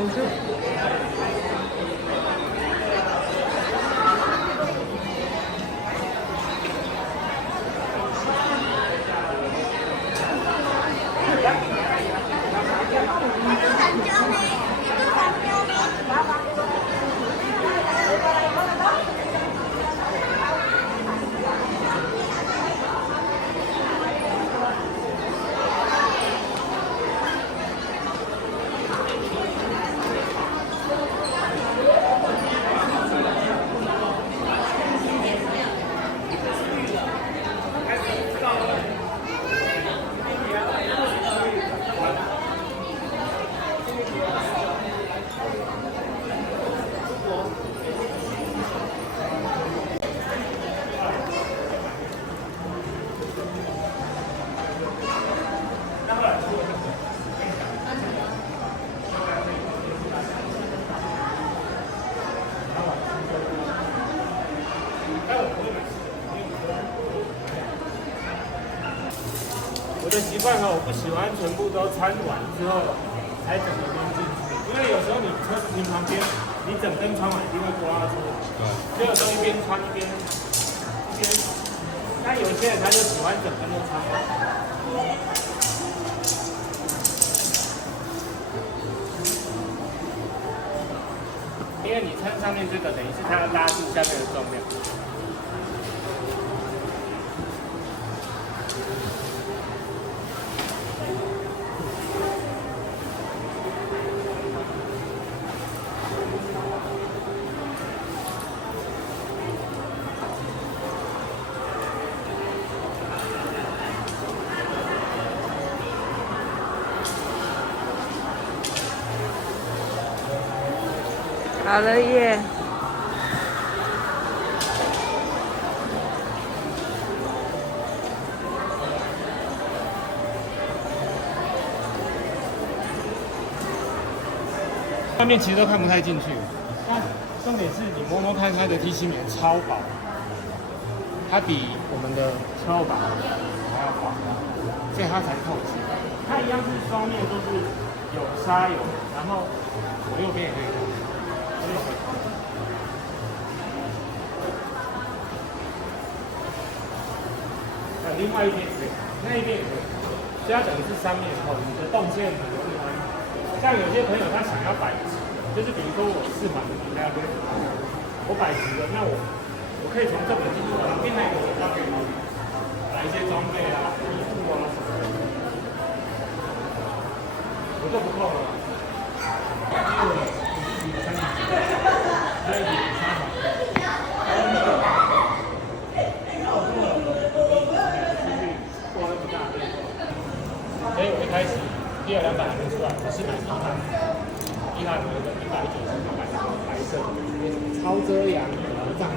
没错。我的习惯我不喜欢全部都穿完之后才整个边进去，因为有时候你车子停旁边，你整根穿完一定会刮到车。对。所以有时候一边穿一边，但有些人他就喜欢整根都穿完。因为你穿上面这个，等于是它要拉住下面的重量。好了耶！外面其实都看不太进去，但重点是你摸摸看它的 TC 棉超薄，它比我们的车后板还要薄，所以它才透气。它一样是双面都是有纱有，然后左右边也可以看。另外一边也可以，那一边也可以，所以它等于是三面后，你的动线很多地方。像有些朋友他想要摆直，就是比如说我4码的平台边，我摆直了，那我可以从这边进去，旁边那个地方可以摆一些装备啊、衣服啊什么的，我就不扣了。所以我一开始第2版还没出来，我是买1版，1版有一个190、100白色的，超遮阳、无障。